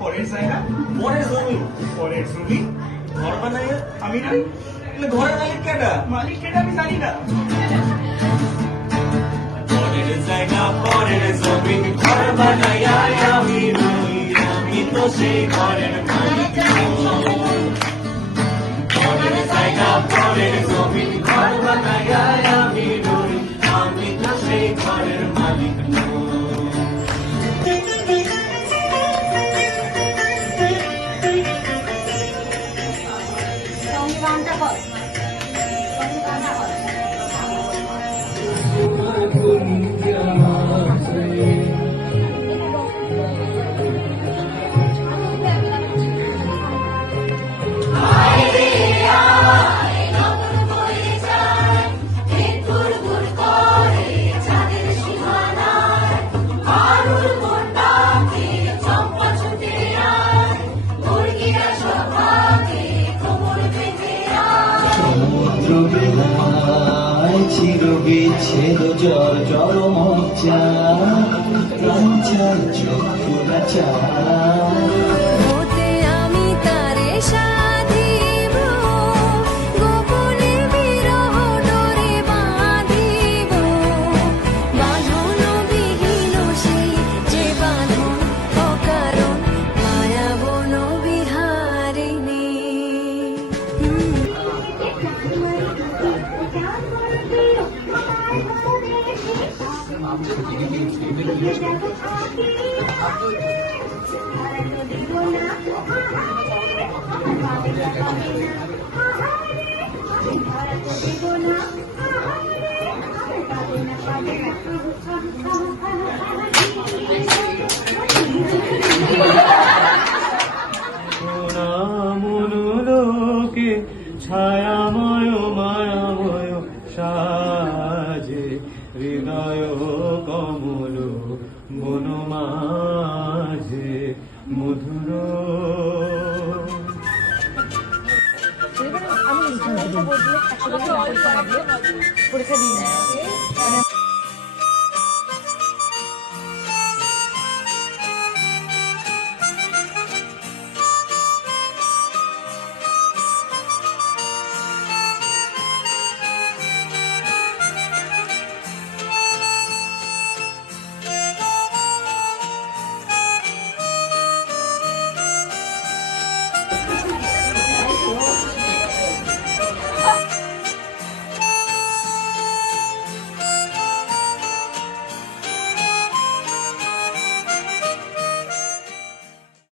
পরের জায়গা পরের জমি ঘর বানাই আমি না ঘরের মালিক কেটা আমি জানি না পরের জায়গা পরের জমি ঘর বানাই আমি রই আমি তো সেই ঘরের মালিক পরের জায়গা পরের জমি ঘর বানাই আমি রই আমি তো সেই ঘরের মালিক চিরবিচ্ছেদ জল জলমজ্জা চক্ষু নাচা আমি তারে সাধিব গোপনে বিরহ ডোরে বাঁধিব বাঁধন বিহীন সেই যে বাঁধন অকারণ মায়া বন বিহারিণী মনুলোকে ছায়াময় মায়াময় সাজে হৃদয় কমল বনমাঝে মধুর আমি পরীক্ষা দিই